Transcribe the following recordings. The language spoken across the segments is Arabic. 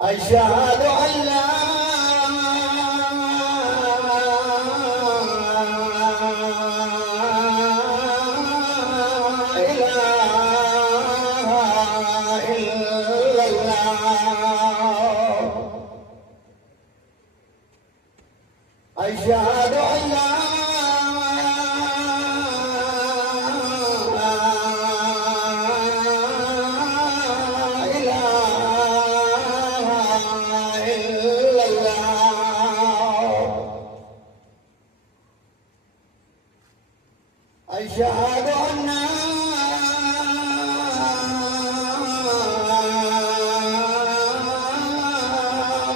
أشهد أن لا إله إلا الله. أشهد أن لا أشهد أن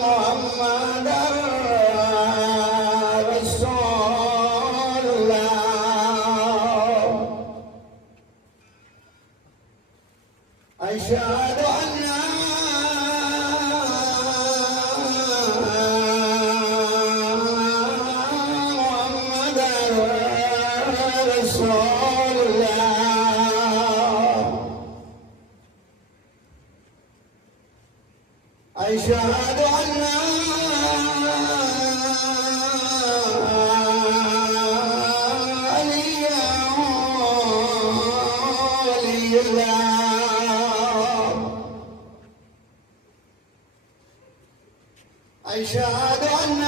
محمدًا رسول الله. أشهد أن رسول الله. أشهد أن عليا ولي الله. أشهد أن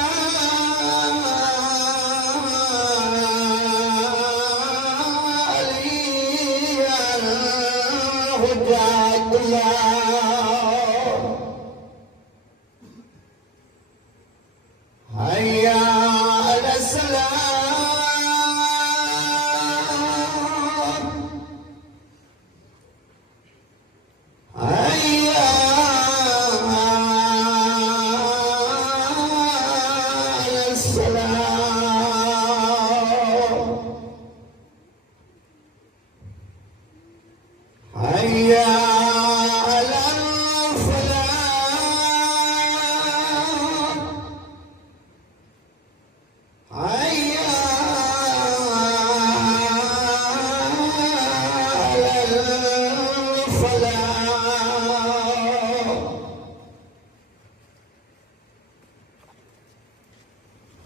حجة الله. هيا على السلام. هيا على السلام. هيا على الفلاح. هيا على الفلاح.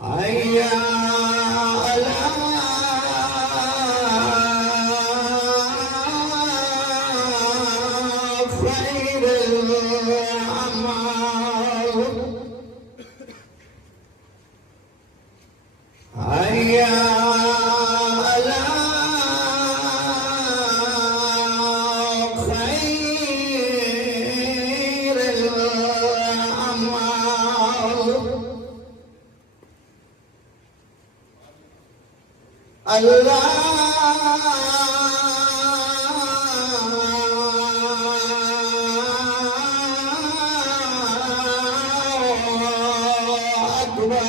هيا على خير الأعمال. هيا على خير الأعمال. الله أكبر.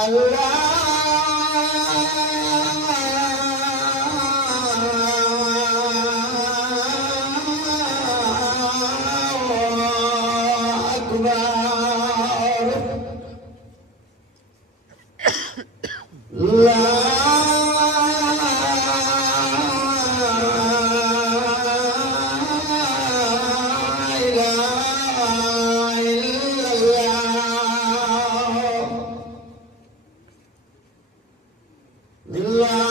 الله أكبر. لا إله إلا الله.